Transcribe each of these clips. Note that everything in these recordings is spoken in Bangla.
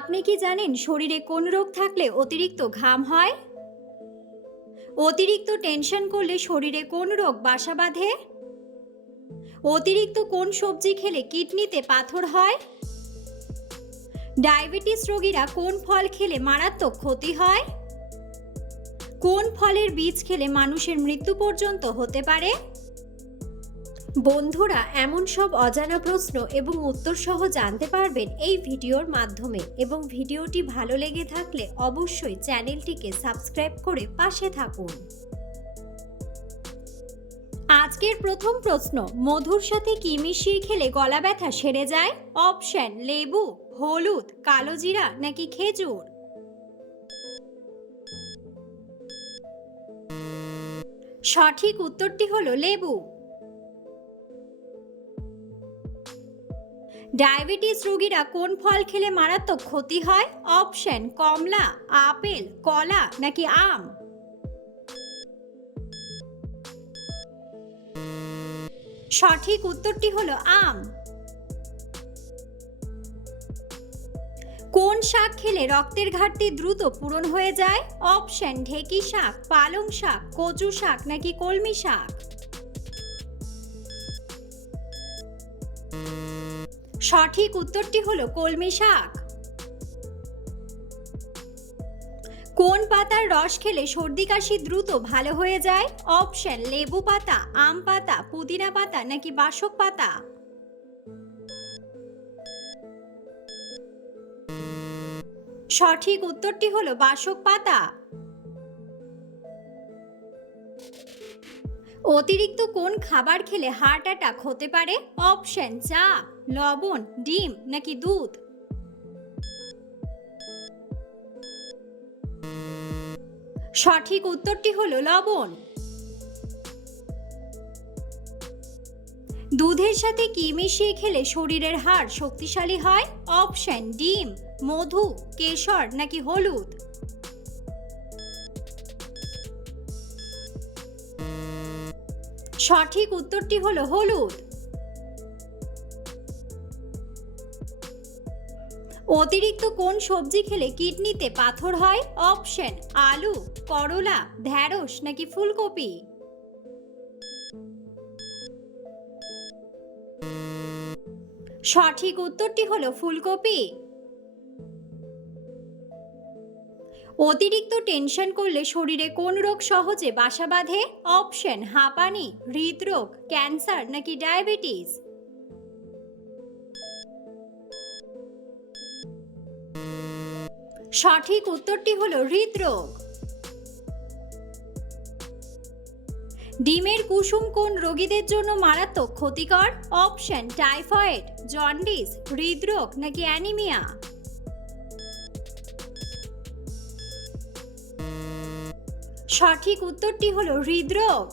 আপনি কি জানেন শরীরে কোন রোগ থাকলে অতিরিক্ত ঘাম হয়? অতিরিক্ত টেনশন করলে শরীরে কোন রোগ বাসা বাঁধে? অতিরিক্ত কোন সবজি খেলে কিডনিতে পাথর হয়? ডায়াবেটিস রোগীরা কোন ফল খেলে মারাত্মক ক্ষতি হয়? কোন ফলের বীজ খেলে মানুষের মৃত্যু পর্যন্ত হতে পারে? বন্ধুরা, এমন সব অজানা প্রশ্ন এবং উত্তর সহ জানতে পারবেন এই ভিডিওর মাধ্যমে, এবং ভিডিওটি ভালো লেগে থাকলে অবশ্যই চ্যানেলটিকে সাবস্ক্রাইব করে পাশে থাকুন। আজকের প্রথম প্রশ্ন, মধুর সাথে কি মিশিয়ে খেলে গলা ব্যথা সেরে যায়? অপশন: লেবু, হলুদ, কালোজিরা নাকি খেজুর। সঠিক উত্তরটি হলো লেবু। ডায়াবেটিস রোগীরা কোন ফল খেলে মারাত্মক ক্ষতি হয়? অপশন: কমলা, আপেল, কলা নাকি আম। সঠিক উত্তরটি হলো আম। কোন শাক খেলে রক্তের ঘাটতি দ্রুত পূরণ হয়ে যায়? অপশন: ঢেঁকি শাক, পালং শাক, কচু শাক নাকি কলমি শাক। সঠিক উত্তরটি হলো কলমি শাক। কোন পাতার রস খেলে সর্দি কাশি দ্রুত ভালো হয়ে যায়? অপশন: লেবু পাতা, আম পাতা, পুদিনা পাতা নাকি বাসক পাতা। সঠিক উত্তরটি হলো বাসক পাতা। অতিরিক্ত কোন খাবার খেলে হার্ট অ্যাটাক হতে পারে? অপশন: চা, লবণ, ডিম নাকি দুধ। সঠিক উত্তরটি হলো লবণ। দুধের সাথে কি মিশিয়ে খেলে শরীরের হাড় শক্তিশালী হয়? অপশন: ডিম, মধু, কেশর নাকি হলুদ। সঠিক উত্তরটি হলো হলুদ। অতিরিক্ত কোন সবজি খেলে কিডনিতে পাথর হয়? অপশন: আলু, করলা, ঢ্যাঁড়স নাকি ফুলকপি। সঠিক উত্তরটি হলো ফুলকপি। অতিরিক্ত টেনশন করলে শরীরে কোন রোগ সহজে বাসা বাঁধে? অপশন: হাঁপানি, হৃদরোগ, ক্যান্সার নাকি ডায়াবেটিস। সঠিক উত্তরটি হলো হৃদরোগ। ডিমের কুসুম কোন রোগীদের জন্য মারাত্মক ক্ষতিকর? অপশন: টাইফয়েড, জন্ডিস, হৃদরোগ নাকি অ্যানিমিয়া। সঠিক উত্তরটি হলো হৃদরোগ।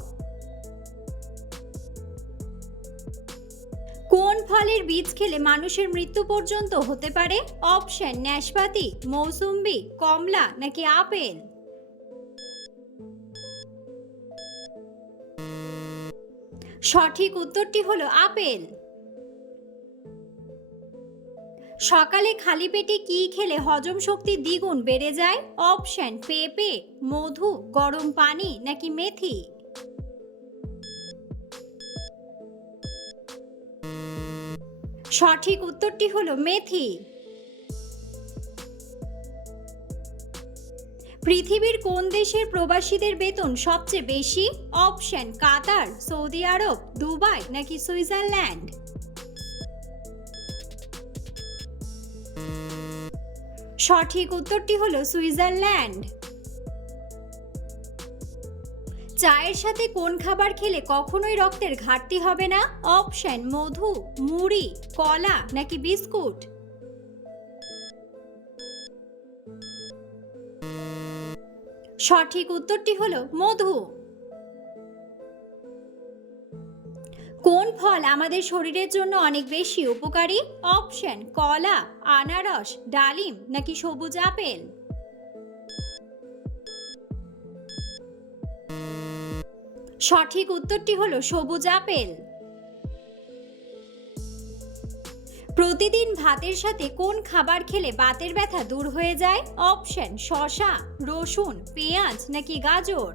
কোন ফলের বীজ খেলে মানুষের মৃত্যু পর্যন্ত হতে পারে? অপশন: নাশপাতি, মৌসুম্বি, কমলা নাকি আপেল। সঠিক উত্তরটি হলো আপেল। সকালে খালি পেটে কি খেলে হজম শক্তি দ্বিগুণ বেড়ে যায়? অপশন: পেঁপে, মধু, গরম পানি নাকি মেথি। সঠিক উত্তরটি হলো মেথি। পৃথিবীর কোন দেশের প্রবাসীদের বেতন সবচেয়ে বেশি? অপশন: কাতার, সৌদি আরব, দুবাই নাকি সুইজারল্যান্ড। সঠিক উত্তরটি হলো সুইজারল্যান্ড। চায়ের সাথে কোন খাবার খেলে কখনোই রক্তের ঘাটতি হবে না? অপশন: মধু, মুড়ি, কলা নাকি বিস্কুট। সঠিক উত্তরটি হলো মধু। কোন ফল আমাদের শরীরের জন্য অনেক বেশি উপকারী? অপশন: কলা, আনারস, ডালিম নাকি সবুজ আপেল। সঠিক উত্তরটি হলো সবুজ আপেল। প্রতিদিন ভাতের সাথে কোন খাবার খেলে বাতের ব্যথা দূর হয়ে যায়? অপশন শসা, রসুন, পেঁয়াজ নাকি গাজর।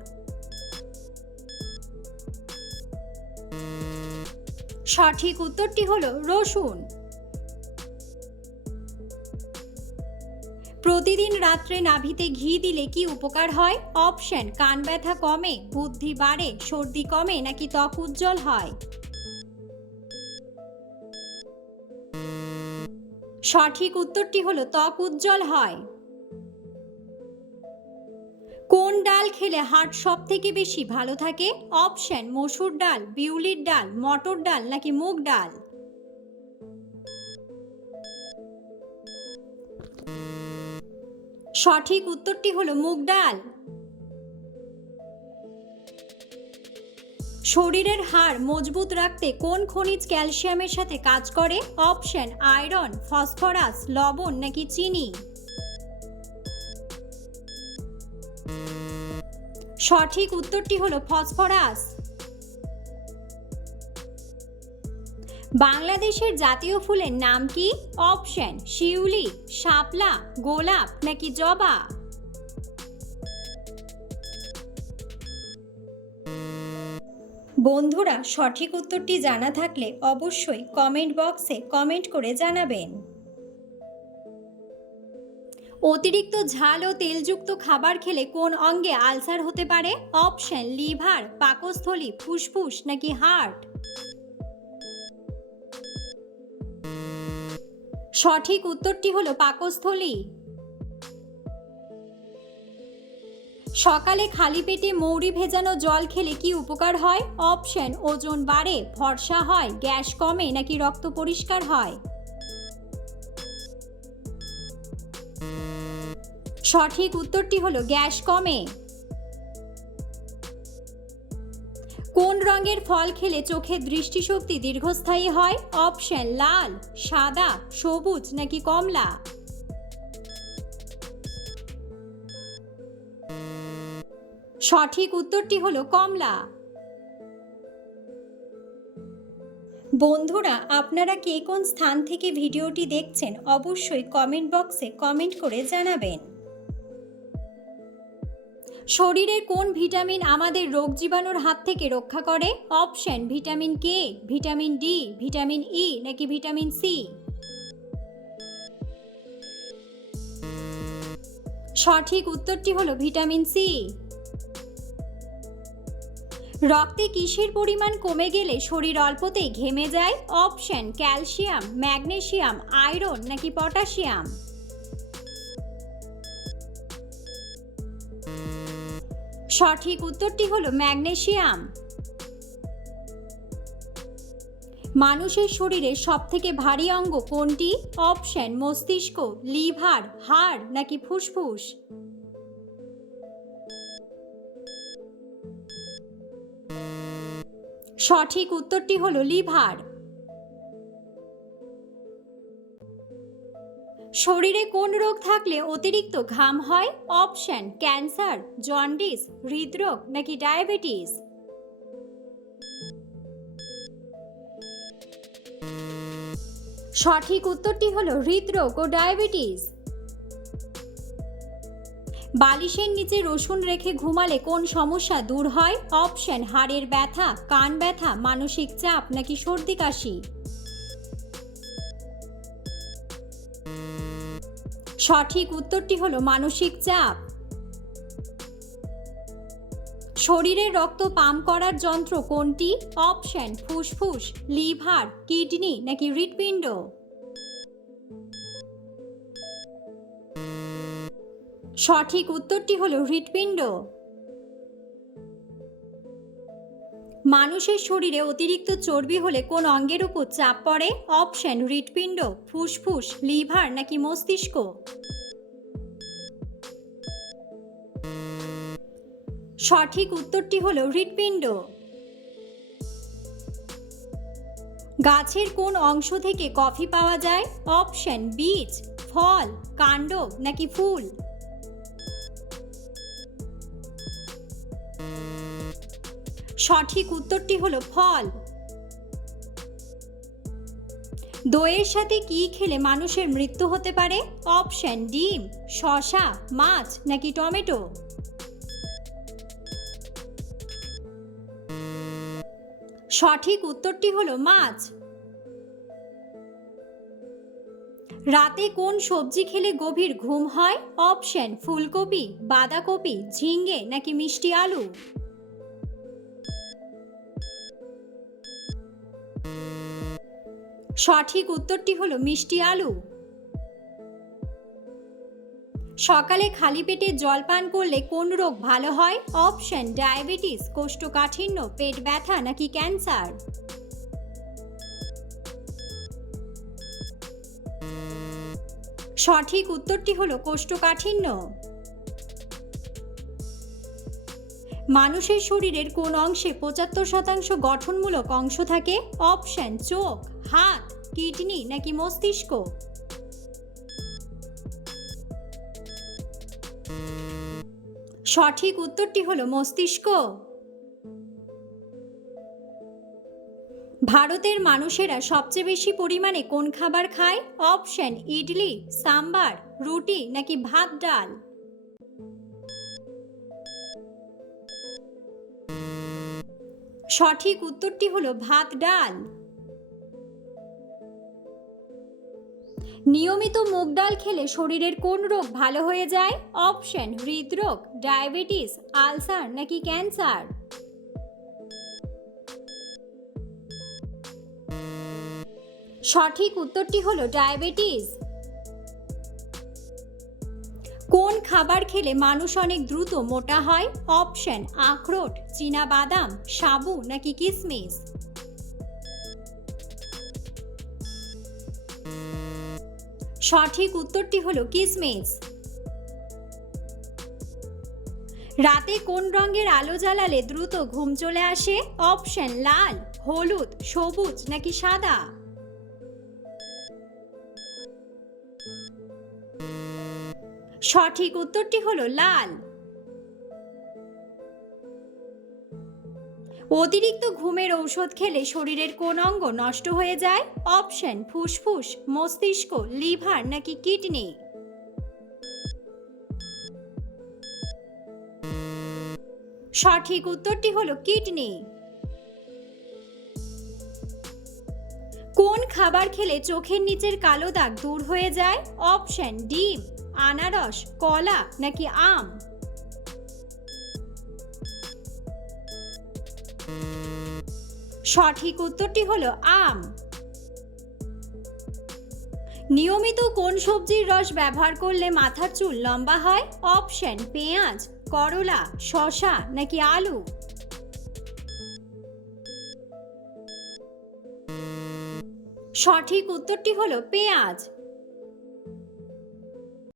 সঠিক উত্তরটি হলো রসুন। প্রতিদিন রাত্রে নাভিতে ঘি দিলে কি উপকার হয়? অপশন কান ব্যথা কমে, বুদ্ধি বাড়ে, সর্দি কমে নাকি ত্বক উজ্জ্বল হয়। সঠিক উত্তরটি হলো ত্বক উজ্জ্বল হয়। কোন ডাল খেলে হার্ট সব থেকে বেশি ভালো থাকে? অপশন মসুর ডাল, বিউলির ডাল, মটর ডাল নাকি মুগ ডাল। সঠিক উত্তরটি হলো মুগ ডাল। শরীরের হাড় মজবুত রাখতে কোন খনিজ ক্যালসিয়ামের সাথে কাজ করে? অপশন আয়রন, ফসফরাস, লবণ নাকি চিনি। সঠিক উত্তরটি হলো ফসফরাস। বাংলাদেশের জাতীয় ফুলের নাম কি? অপশন শিউলি, শাপলা, গোলাপ নাকি জবা। বন্ধুরা, সঠিক উত্তরটি জানা থাকলে অবশ্যই কমেন্ট বক্সে কমেন্ট করে জানাবেন। অতিরিক্ত ঝাল ও তেলযুক্ত খাবার খেলে কোন অঙ্গে আলসার হতে পারে? অপশন লিভার, পাকস্থলী, ফুসফুস নাকি হার্ট। সঠিক উত্তরটি হলো পাকস্থলী। সকালে খালি পেটে মৌরি ভেজানো জল খেলে কি উপকার হয়? অপশন ওজন বাড়ে, ফর্সা হয়, গ্যাস কমে নাকি রক্ত পরিষ্কার হয়। সঠিক উত্তরটি হলো গ্যাস কমে। কোন রঙের ফল খেলে চোখের দৃষ্টিশক্তি দীর্ঘস্থায়ী হয়? অপশন লাল, সাদা, সবুজ নাকি কমলা। সঠিক উত্তরটি হলো কমলা। বন্ধুরা, আপনারা কে কোন স্থান থেকে ভিডিওটি দেখছেন অবশ্যই কমেন্ট বক্সে কমেন্ট করে জানাবেন। শরীরের কোন ভিটামিন আমাদের রোগ জীবাণুর হাত থেকে রক্ষা করে? Option vitamin K, vitamin D, vitamin E নাকি ভিটামিন সি। সঠিক উত্তরটি হলো ভিটামিন সি। রক্তে কিসের পরিমাণ কমে গেলে শরীর অল্পতেই ঘেমে যায়? অপশন ক্যালসিয়াম, ম্যাগনেসিয়াম, আয়রন নাকি পটাশিয়াম। সঠিক উত্তরটি হলো ম্যাগনেসিয়াম। মানুষের শরীরে সবথেকে ভারী অঙ্গ কোনটি? অপশন মস্তিষ্ক, লিভার, হাড় নাকি ফুসফুস। সঠিক উত্তরটি হলো লিভার। শরীরে কোন রোগ থাকলে অতিরিক্ত ঘাম হয়? অপশন ক্যান্সার, জন্ডিস, হৃদরোগ নাকি ডায়াবেটিস। সঠিক উত্তরটি হলো হৃদরোগ ও ডায়াবেটিস। বালিশের নিচে রসুন রেখে ঘুমালে কোন সমস্যা দূর হয়? অপশন হাড়ের ব্যথা, কান ব্যথা, মানসিক চাপ নাকি সর্দি কাশি। সঠিক উত্তরটি হলো মানসিক চাপ। শরীরে রক্ত পাম্প করার যন্ত্র কোনটি? অপশন ফুসফুস, লিভার, কিডনি নাকি হৃৎপিণ্ড। সঠিক উত্তরটি হলো হৃৎপিণ্ড। মানুষের শরীরে অতিরিক্ত চর্বি হলে কোন অঙ্গের উপর চাপ পড়ে? অপশন হৃৎপিণ্ড, ফুসফুস, লিভার নাকি মস্তিষ্ক। সঠিক উত্তরটি হলো হৃৎপিণ্ড। গাছের কোন অংশ থেকে কফি পাওয়া যায়? অপশন বীজ, ফল, কাণ্ড নাকি ফুল। সঠিক উত্তরটি হলো ফল। দইয়ের সাথে কি খেলে মানুষের মৃত্যু হতে পারে? অপশন: ডিম, শসা, মাছ নাকি টমেটো। সঠিক উত্তরটি হলো মাছ। রাতে কোন সবজি খেলে গভীর ঘুম হয়? অপশন: ফুলকপি, বাঁধাকপি, ঝিঙ্গে নাকি মিষ্টি আলু। সঠিক উত্তরটি হলো মিষ্টি আলু। সকালে খালি পেটে জল পান করলে কোন রোগ ভালো হয়? অপশন: ডায়াবেটিস, কোষ্ঠকাঠিন্য, পেট ব্যথা নাকি ক্যান্সার। সঠিক উত্তরটি হলো কোষ্ঠকাঠিন্য। মানুষের শরীরের কোন অংশে ৭৫% গঠনমূলক অংশ থাকে? অপশন: চোখ, হাত, কিডনি নাকি মস্তিষ্ক। সঠিক উত্তরটি হলো মস্তিষ্ক। ভারতের মানুষেরা সবচেয়ে বেশি পরিমাণে কোন খাবার খায়? অপশন: ইডলি, সাম্বার, রুটি নাকি ভাত ডাল। সঠিক উত্তরটি হলো ভাত ডাল। নিয়মিত মুগ ডাল খেলে শরীরের কোন রোগ ভালো হয়ে যায়? অপশন: হৃদরোগ, ডায়াবেটিস, আলসার নাকি ক্যান্সার। সঠিক উত্তরটি হলো ডায়াবেটিস। কোন খাবার খেলে মানুষ অনেক দ্রুত মোটা হয়? অপশন: আখরোট, চীনা বাদাম, সাবু নাকি কিশমিশ। সঠিক উত্তরটি হলো কিশমিশ। রাতে কোন রঙের আলো জ্বালালে দ্রুত ঘুম চলে আসে? অপশন: লাল, হলুদ, সবুজ নাকি সাদা। সঠিক উত্তরটি হলো লাল। অতিরিক্ত ঘুমের ঔষধ খেলে শরীরের কোন অঙ্গ নষ্ট হয়ে যায়? অপশন: ফুসফুস, মস্তিষ্ক, লিভার নাকি কিডনি। সঠিক উত্তরটি হলো কিডনি। কোন খাবার খেলে চোখের নিচের কালো দাগ দূর হয়ে যায়? অপশন: ডিম, আনারস, কলা নাকি আম। সঠিক উত্তরটি হলো আম। নিয়মিত কোন সবজির রস ব্যবহার করলে মাথার চুল লম্বা হয়? অপশন: পেঁয়াজ, করলা, শসা নাকি আলু। সঠিক উত্তরটি হলো পেঁয়াজ।